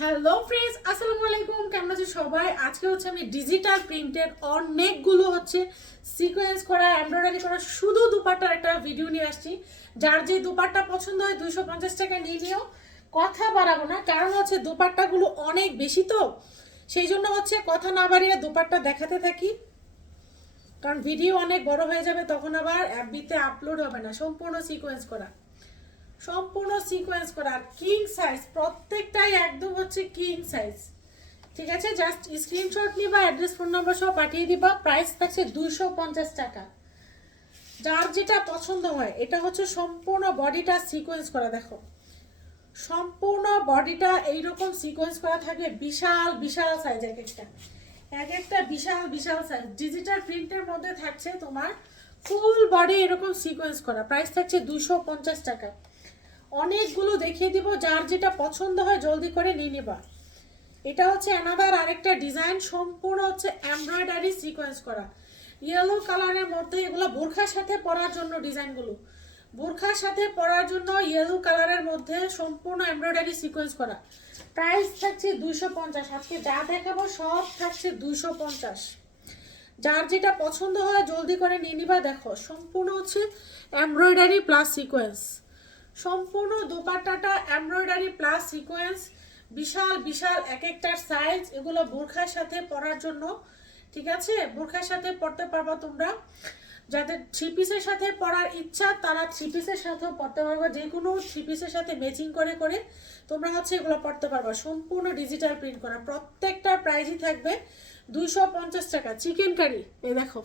Hello friends আসসালামু আলাইকুম। কেমন আছে সবাই? আজকে হচ্ছে আমি ডিজিটাল প্রিন্টেড অনেকগুলো হচ্ছে সিকোয়েন্স করা এমব্রয়ডারি করা, শুধু দুপাট্টার একটা ভিডিও নিয়ে আসছি। যার যে দুপাট্টা পছন্দ হয়, দুইশো পঞ্চাশ টাকা নিয়ে নিও। কথা বাড়াবো না, কারণ হচ্ছে দুপাট্টাগুলো অনেক বেশি তো। সেই জন্য হচ্ছে কথা না বাড়িয়ে দুপাট্টা দেখাতে থাকি। কারণ ভিডিও অনেক বড় হয়ে যাবে, তখন আবার অ্যাপবিতে আপলোড হবে না, সম্পূর্ণ সিকোয়েন্স করা। সম্পূর্ণ সিকোয়েন্স করা। আর কিং সাইজ প্রত্যেকটাই একদম হচ্ছে কিং সাইজ ঠিক আছে? জাস্ট স্ক্রিনশট নিবা অ্যাড্রেস ফোন নাম্বার সব পাঠিয়ে দিবা। প্রাইস থাকছে দুইশো পঞ্চাশ টাকা। যার যেটা পছন্দ হয়, এটা হচ্ছে সম্পূর্ণ বডিটা সিকোয়েন্স করা, দেখো। সম্পূর্ণ বডিটা এইরকম সিকোয়েন্স করা থাকবে, বিশাল বিশাল সাইজ এক একটা। এক একটা বিশাল বিশাল সাইজ ডিজিটাল প্রিন্টের মধ্যে থাকছে তোমার ফুল বডি এরকম সিকোয়েন্স করা। প্রাইস থাকছে দুশো পঞ্চাশ টাকা। অনেকগুলো দেখিয়ে দিব, যার যেটা পছন্দ হয় জলদি করে নিয়ে নিবা। এটা হচ্ছে অ্যানাদার আরেকটা ডিজাইন সম্পূর্ণ হচ্ছে এমব্রয়ডারি সিকোয়েন্স করা। ইয়েলো কালারের মধ্যে এগুলো বোরখার সাথে পরার জন্য ডিজাইনগুলো। বোরখার সাথে পরার জন্য ইয়েলো কালারের মধ্যে সম্পূর্ণ এমব্রয়ডারি সিকোয়েন্স করা। প্রাইস থাকছে দুইশো পঞ্চাশ, আজকে যা দেখাবো সব থাকছে দুইশো পঞ্চাশ। যার যেটা পছন্দ হয় জলদি করে নিয়ে নিবা, দেখো, সম্পূর্ণ হচ্ছে এমব্রয়ডারি প্লাস সিকোয়েন্স সম্পূর্ণ দোপাট্টাটা এমব্রয়ডারি প্লাস সিকোয়েন্স, বিশাল বিশাল এক একটার সাইজ এগুলো বোরখার সাথে পরার জন্য, ঠিক আছে? বোরখার সাথে পরতে পারবা তোমরা। যাদের থ্রি পিসের সাথে পরার ইচ্ছা, তারা থ্রি পিসের সাথেও পরতে পারবা। যে কোনো থ্রি পিসের সাথে ম্যাচিং করে করে তোমরা হচ্ছে এগুলো পরতে পারবা। সম্পূর্ণ ডিজিটাল প্রিন্ট করা। প্রত্যেকটা প্রাইজই থাকবে দুইশো পঞ্চাশ টাকা। চিকেন কারি এই দেখো।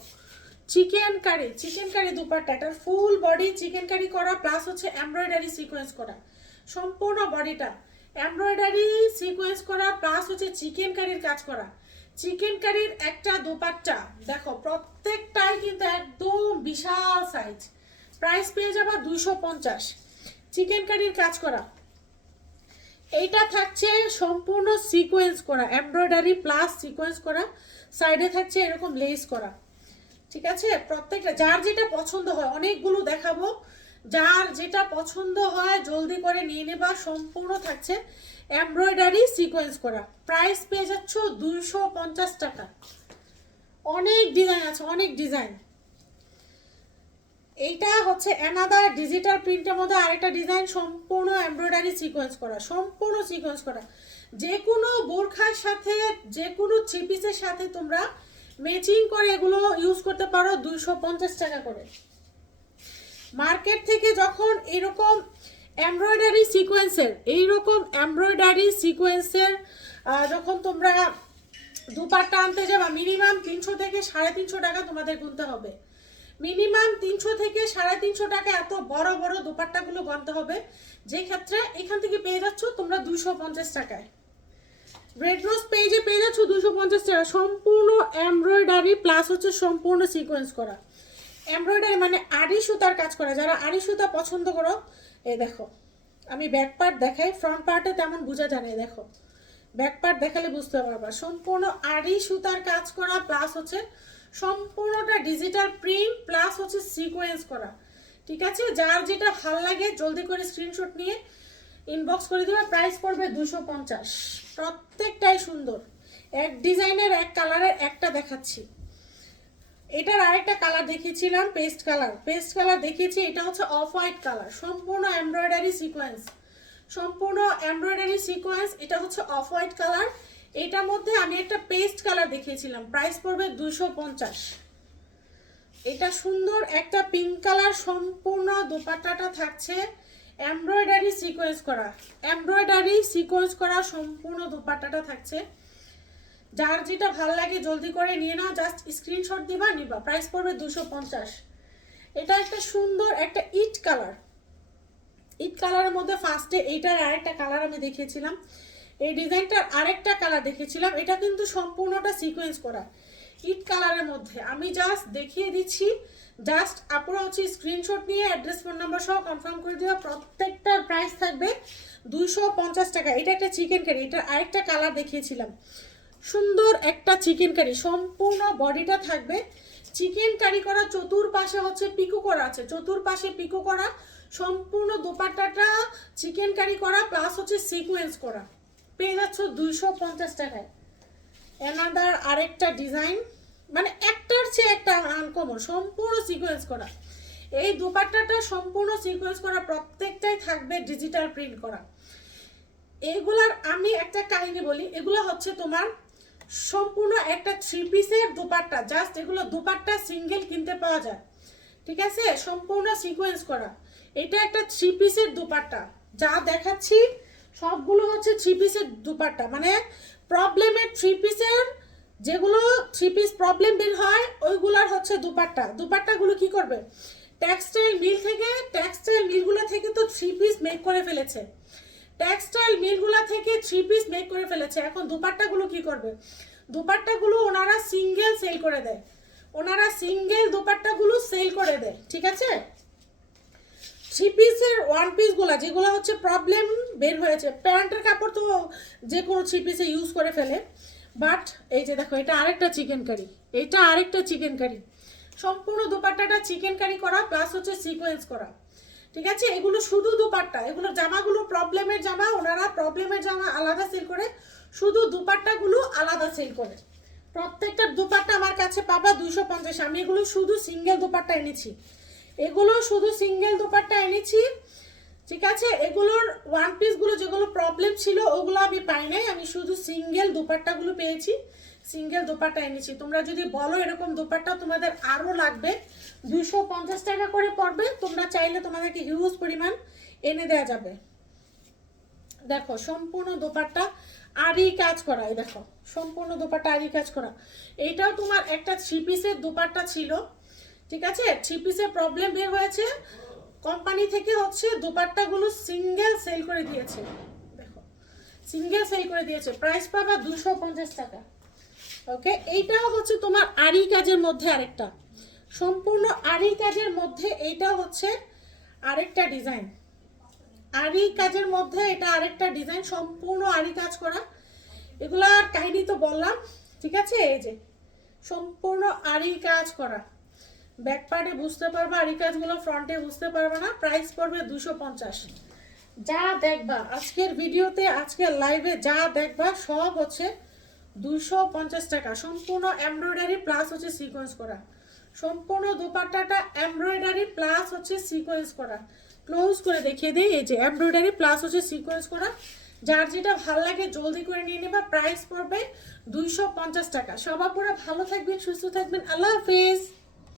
চিকেন কারি চিকেন কারি দুপাট্টা, এটার ফুল বডি চিকেন কারি করা প্লাস হচ্ছে এমব্রয়ডারি সিকোয়েন্স করা। সম্পূর্ণ বডিটা এমব্রয়ডারি সিকোয়েন্স করা প্লাস হচ্ছে চিকেন কারির কাজ করা। চিকেন কারির একটা দুপাট্টা, দেখো, প্রত্যেকটাই কিন্তু একদম বিশাল সাইজ প্রাইস পেয়ে যাবা দুইশো পঞ্চাশ। চিকেন কারির কাজ করা। এইটা থাকছে সম্পূর্ণ সিকোয়েন্স করা এমব্রয়ডারি প্লাস সিকোয়েন্স করা। সাইডে থাকছে এরকম লেস করা। ঠিক আছে? প্রত্যেকটা, যার যেটা পছন্দ হয়, অনেকগুলো দেখাবো। যার যেটা পছন্দ হয়, জলদি করে নিয়ে নেবা, সম্পূর্ণ থাকছে এমব্রয়ডারি সিকোয়েন্স করা। প্রাইস পেয়ে যাচ্ছ দুইশো পঞ্চাশ টাকা। অনেক ডিজাইন আছে, অনেক ডিজাইন। এইটা হচ্ছে অ্যানাদার ডিজিটাল প্রিন্টের মধ্যে আরেকটা ডিজাইন, সম্পূর্ণ এমব্রয়ডারি সিকোয়েন্স করা, সম্পূর্ণ সিকোয়েন্স করা। যে কোনো বোরখার সাথে যে কোনো থ্রি পিসের সাথে তোমরা ম্যাচিং করে এগুলো ইউজ করতে পারো দুইশো পঞ্চাশ টাকা করে। মার্কেট থেকে যখন এরকম এমব্রয়ডারি সিকোয়েন্সের এইরকম এমব্রয়ডারি সিকোয়েন্সের যখন তোমরা দুপাট্টা আনতে যাবা মিনিমাম তিনশো থেকে সাড়ে তিনশো টাকা তোমাদের গুনতে হবে। মিনিমাম তিনশো থেকে সাড়ে তিনশো টাকা এত বড় বড় দুপাট্টাগুলো গনতে হবে, যে ক্ষেত্রে এখান থেকে পেয়ে যাচ্ছ তোমরা দুইশো পঞ্চাশ টাকায়। রেড রোজ পেজে পেয়ে যাচ্ছ দুশো পঞ্চাশ টাকা। সম্পূর্ণ এমব্রয়ডারি প্লাস হচ্ছে সম্পূর্ণ সিকোয়েন্স করা। এমব্রয়ডারি মানে আড়ি সুতার কাজ করা। যারা আড়ি সুতা পছন্দ করো, এই দেখো, আমি ব্যাক পার্ট দেখাই। ফ্রন্ট পার্টে তেমন বোঝা যায় না দেখো। ব্যাক পার্ট দেখালে বুঝতে পারবা সম্পূর্ণ আড়ি সুতার কাজ করা প্লাস হচ্ছে সম্পূর্ণটা ডিজিটাল প্রিন্ট প্লাস হচ্ছে সিকোয়েন্স করা। ঠিক আছে? যার যেটা ভালো লাগে, জলদি করে স্ক্রিনশট নিয়ে ইনবক্স করে দেবে প্রাইস পড়বে দুশো পঞ্চাশ। প্রত্যেকটাই সুন্দর। এক ডিজাইনের এক কালারের একটা দেখাচ্ছি। এটার আরেকটা কালার দেখিয়েছিলাম পেস্ট কালার পেস্ট কালার দেখিয়েছি, এটা হচ্ছে অফ হোয়াইট কালার সম্পূর্ণ এমব্রয়ডারি সিকোয়েন্স সম্পূর্ণ এমব্রয়ডারি সিকোয়েন্স এটা হচ্ছে অফ হোয়াইট কালার এটার মধ্যে আমি একটা পেস্ট কালার দেখিয়েছিলাম প্রাইস পড়বে দুশো পঞ্চাশ। এটা সুন্দর, একটা পিঙ্ক কালার সম্পূর্ণ দোপাট্টাটা থাকছে। এমব্রয়ডারি সিকোয়েন্স করা। এমব্রয়ডারি সিকোয়েন্স করা সম্পূর্ণ দোপাট্টাটা থাকছে। যার যেটা ভালো লাগে জলদি করে নিয়ে নাও জাস্ট স্ক্রিনশট দিবা, নিবা। প্রাইস পড়বে দুশো পঞ্চাশ। এটা একটা সুন্দর একটা ইট কালার ইট কালারের মধ্যে ফার্স্টে এইটার আরেকটা কালার আমি দেখেছিলাম এই ডিজাইনটার আরেকটা কালার দেখেছিলাম এটা কিন্তু সম্পূর্ণটা সিকোয়েন্স করা। ইট কালারের মধ্যে। আমি জাস্ট দেখিয়ে দিচ্ছি। জাস্ট আপনারা হচ্ছে স্ক্রিনশট নিয়ে অ্যাড্রেস ফোন নাম্বার সহ কনফার্ম করে দেওয়া প্রত্যেকটার প্রাইস থাকবে দুইশো পঞ্চাশ টাকা। এটা একটা চিকেন কারি এটা আরেকটা কালার দেখিয়েছিলাম। সুন্দর একটা চিকেন কারি সম্পূর্ণ বডিটা থাকবে। চিকেন কারি করা চতুর্পাশে হচ্ছে পিকো করা আছে। চতুর্পাশে পিকো করা। সম্পূর্ণ দোপাট্টাটা চিকেন কারি করা প্লাস হচ্ছে সিকোয়েন্স করা। পেয়ে যাচ্ছ দুইশো পঞ্চাশ টাকায়। এনাদার আরেকটা ডিজাইন মানে একটার চেয়ে একটা আনকমন সম্পূর্ণ সিকোয়েন্স করা। এই দুপাট্টাটা সম্পূর্ণ সিকোয়েন্স করা প্রত্যেকটাই থাকবে ডিজিটাল প্রিন্ট করা। এগুলার আমি একটা কাহিনী বলি, এগুলো হচ্ছে তোমার সম্পূর্ণ একটা থ্রি পিসের দুপাট্টা জাস্ট এগুলো দুপাট্টা সিঙ্গেল কিনতে পাওয়া যায়। ঠিক আছে? সম্পূর্ণ সিকোয়েন্স করা। এটা একটা থ্রি পিসের দুপাট্টা। যা দেখাচ্ছি, সবগুলো হচ্ছে থ্রি পিসের দুপাট্টা। মানে প্রবলেমের থ্রি পিসের যেগুলো থ্রি পিস প্রবলেম বের হয়, ওইগুলার হচ্ছে দুপাট্টা। দুপাট্টাগুলো কি করবে? টেক্সটাইল মিল থেকে টেক্সটাইল মিলগুলো থেকে তো থ্রি পিস মেক করে ফেলেছে। টেক্সটাইল মিলগুলো থেকে থ্রি পিস মেক করে ফেলেছে। এখন দুপাট্টাগুলো কি করবে? দুপাট্টাগুলো ওনারা সিঙ্গেল সেল করে দেয়। ওনারা সিঙ্গেল দুপাট্টাগুলো সেল করে দেয়। ঠিক আছে? থ্রি পিসের ওয়ান পিসগুলো যেগুলো হচ্ছে প্রবলেম বের হয়েছে। প্যান্টের কাপড় তো যে কোনো থ্রি পিসে ইউজ করে ফেলে। বাট এই যে দেখো, এটা আরেকটা চিকেন কারি এটা আরেকটা চিকেন কারি সম্পূর্ণ দুপাট্টাটা চিকেন কারি করা প্লাস হচ্ছে সিকোয়েন্স করা। ঠিক আছে? এগুলো শুধু দুপাট্টা। এগুলো জামাগুলো প্রবলেমের জামা, ওনারা প্রবলেমের জামা আলাদা সেল করে। শুধু দুপাট্টাগুলো আলাদা সেল করে। প্রত্যেকটা দুপাট্টা আমার কাছে পাবা দুইশো পঞ্চাশ। আমি এগুলো শুধু সিঙ্গেল দুপাট্টা এনেছি। এগুলো শুধু সিঙ্গেল দুপাট্টা এনেছি, ঠিক আছে? এগুলোর ওয়ান পিসগুলো যেগুলো প্রবলেম ছিল, ওগুলো আমি পাই নাই। আমি শুধু সিঙ্গেল দুপাট্টাগুলো পেয়েছি সিঙ্গেল দুপাট্টা এনেছি। তোমরা যদি বলো এরকম দুপাট্টা তোমাদের আরও লাগবে দুইশো পঞ্চাশ টাকা করে পড়বে, তোমরা চাইলে তোমাদেরকে হিউজ পরিমাণ এনে দেওয়া যাবে। দেখো, সম্পূর্ণ দোপাট্টা আরই কাজ করা, এই দেখো, সম্পূর্ণ দোপাট্টা আরই কাজ করা। এইটাও তোমার একটা থ্রি পিসের দোপাট্টা ছিল। ঠিক আছে? থ্রি পিসের প্রবলেম বের হয়েছে। কোম্পানি থেকে হচ্ছে দোপাট্টাগুলো সিঙ্গেল সেল করে দিয়েছে। দেখো সিঙ্গেল সেল করে দিয়েছে। প্রাইস পাবা দুশো পঞ্চাশ টাকা। ওকে এইটাও হচ্ছে তোমার আরি কাজের মধ্যে আরেকটা। সম্পূর্ণ আরি কাজের মধ্যে এইটা হচ্ছে আরেকটা ডিজাইন আরি কাজের মধ্যে এটা আরেকটা ডিজাইন সম্পূর্ণ আরি কাজ করা। এগুলার কাহিনী তো বললাম, ঠিক আছে? এই যে, সম্পূর্ণ আরি কাজ করা। ব্যাক পার্টে বুঝতে পারবে, আরি কাজগুলো ফ্রন্টে বুঝতে পারবে না প্রাইস পড়বে দুশো পঞ্চাশ। যা দেখবা, আজকের ভিডিওতে আজকের লাইভে যা দেখবা, সব হচ্ছে দুশো পঞ্চাশ টাকা। সম্পূর্ণ এমব্রয়ডারি প্লাস হচ্ছে সিকোয়েন্স করা। সম্পূর্ণ দুপাট্টাটা এমব্রয়ডারি প্লাস হচ্ছে সিকোয়েন্স করা। ক্লোজ করে দেখিয়ে দিই, এই যে এমব্রয়ডারি প্লাস হচ্ছে সিকোয়েন্স করা। যার যেটা ভালো লাগে জলদি করে নিয়ে নেবা প্রাইস পড়বে দুইশো পঞ্চাশ টাকা। সবার পুরো ভালো থাকবেন, সুস্থ থাকবেন। আল্লাহ হাফিজ।